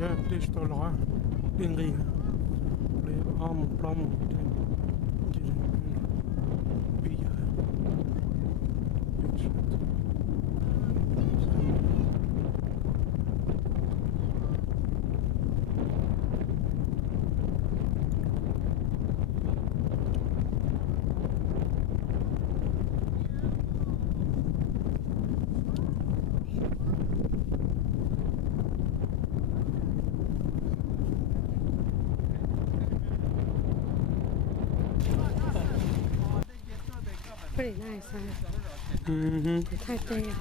ja, det står løg. Det er en rig. Det er arm og blommer. Det er bier. Pretty nice, huh? Mm-hmm. Type there.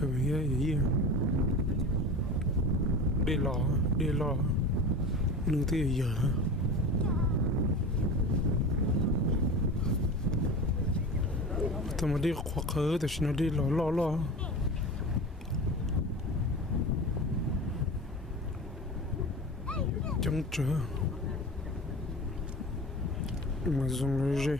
Come here. Đi lò. Đừng thì giờ. Tao mà đi khoác khớ thì nó đi lò. Chẳng trở. Mà dùng lấy dây.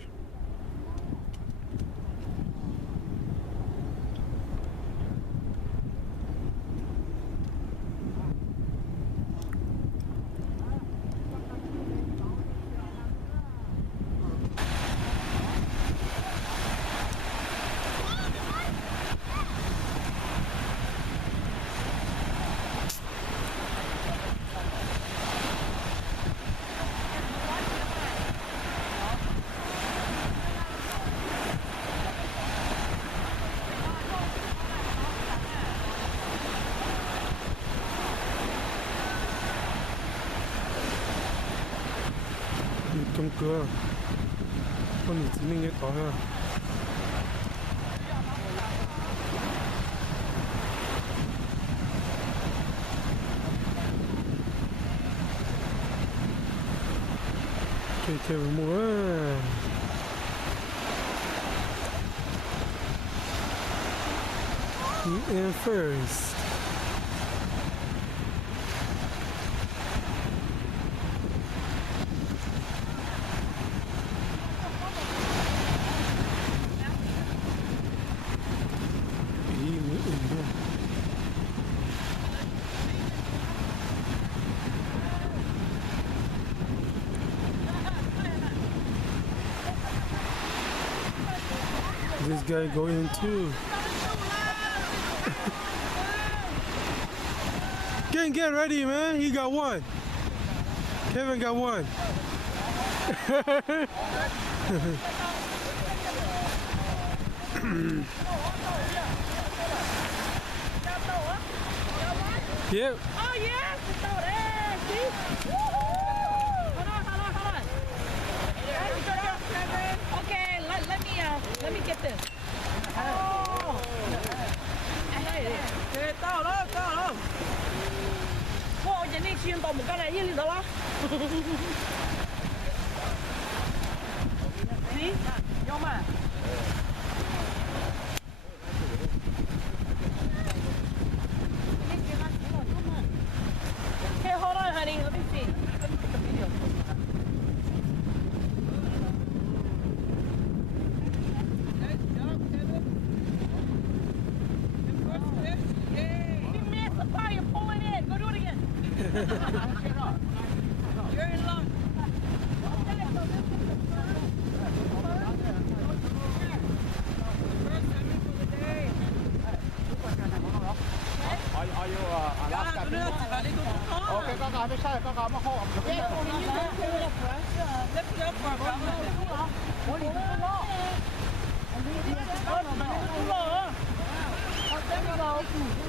Trong cửa con nhìn chính mình có ha chơi múa and first this guy go in too. Get ready, man. He got one. Kevin got one. Yeah. Oh yes, it's over there. See? Woohoo! Hold on. Okay, let me get this. Oh. Hey, tao đó. Wow, giờ này xuyên tàu một cái này như thế đó. Đi, vô mà. Hey, hold on, honey. Let me see. Let me take a video. You missed the fire. Pull it in. Go do it again. You're in luck. Okay, so this is the first time for the day. Are you Alaska people? Okay, có cáiไม่ใช่ก็cái mà họ không biết. Lift it up for a moment. What are you doing? There we go.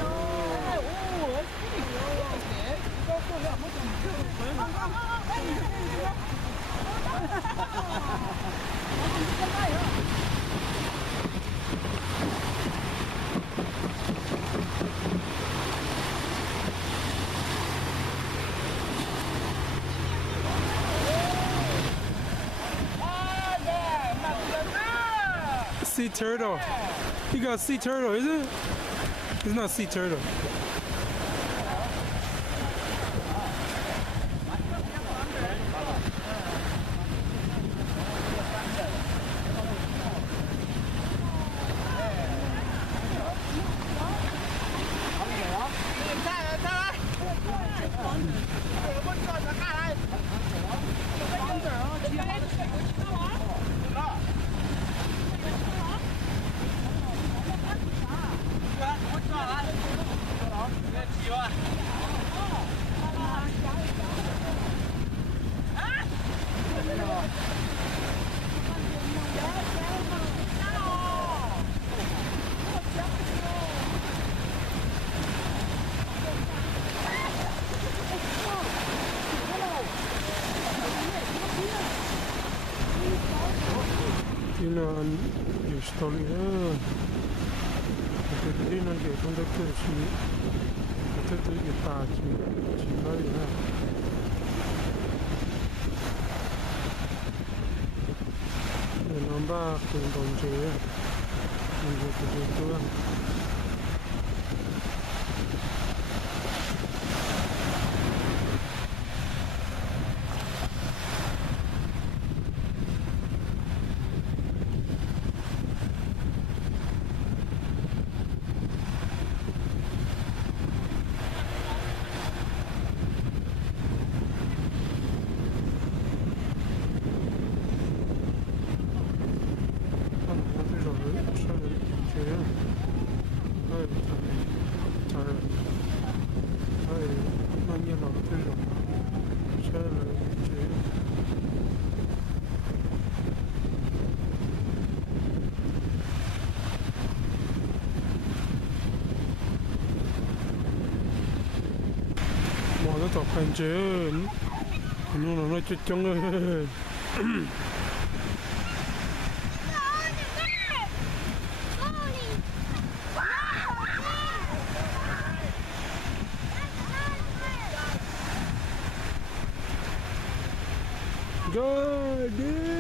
Oh, it's pretty good. Go for Sea turtle. You got sea turtle, is it? It's not sea turtle. Tinan Australia. Tinan ke conductor si. Itu kita Cina ya. Nambah kondonje ya. Ini begitu lah. Nó tập hành chế nó chết chóng ơi. God damn.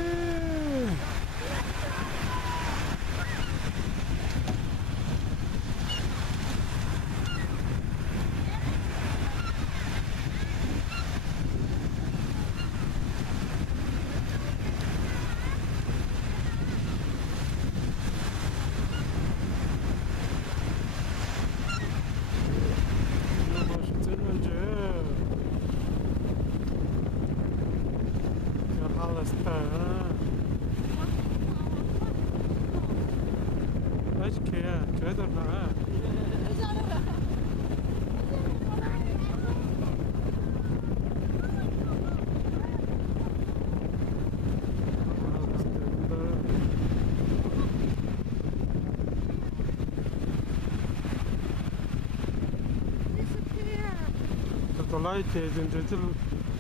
来接近这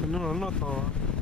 能能那套啊。